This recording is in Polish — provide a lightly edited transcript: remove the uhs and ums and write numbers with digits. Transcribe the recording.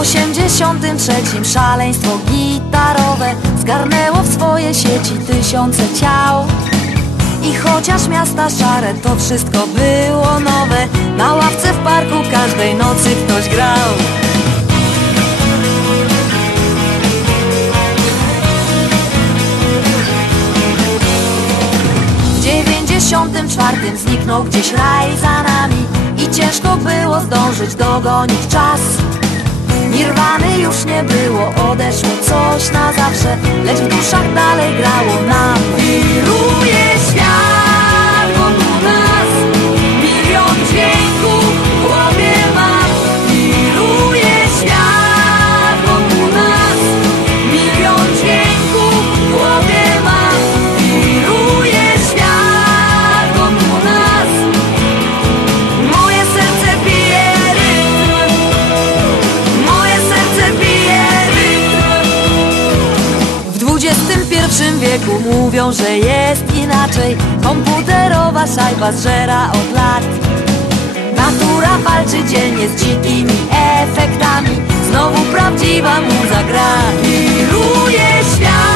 83 szaleństwo gitarowe zgarnęło w swoje sieci tysiące ciał. I chociaż miasta szare, to wszystko było nowe. Na ławce w parku każdej nocy ktoś grał. W 94 zniknął gdzieś raj za nami i ciężko było zdążyć dogonić czas. Nirwany już nie było, odeszło coś na zawsze, lecz w duszach dalej grało nam. Wiruje świat wokół nas, milion dźwięków w głowie mam. Wiruje świat wokół nas, milion dźwięków w głowie mam. Wiruje świat wokół nas, moje serce bije rytm, moje serce bije rytm. W XXI wieku mówią, że jest inaczej. Komputerowa szajba zżera od lat. Natura walczy dziennie z dzikimi efektami. Znowu prawdziwa muza gra. Wiruje świat.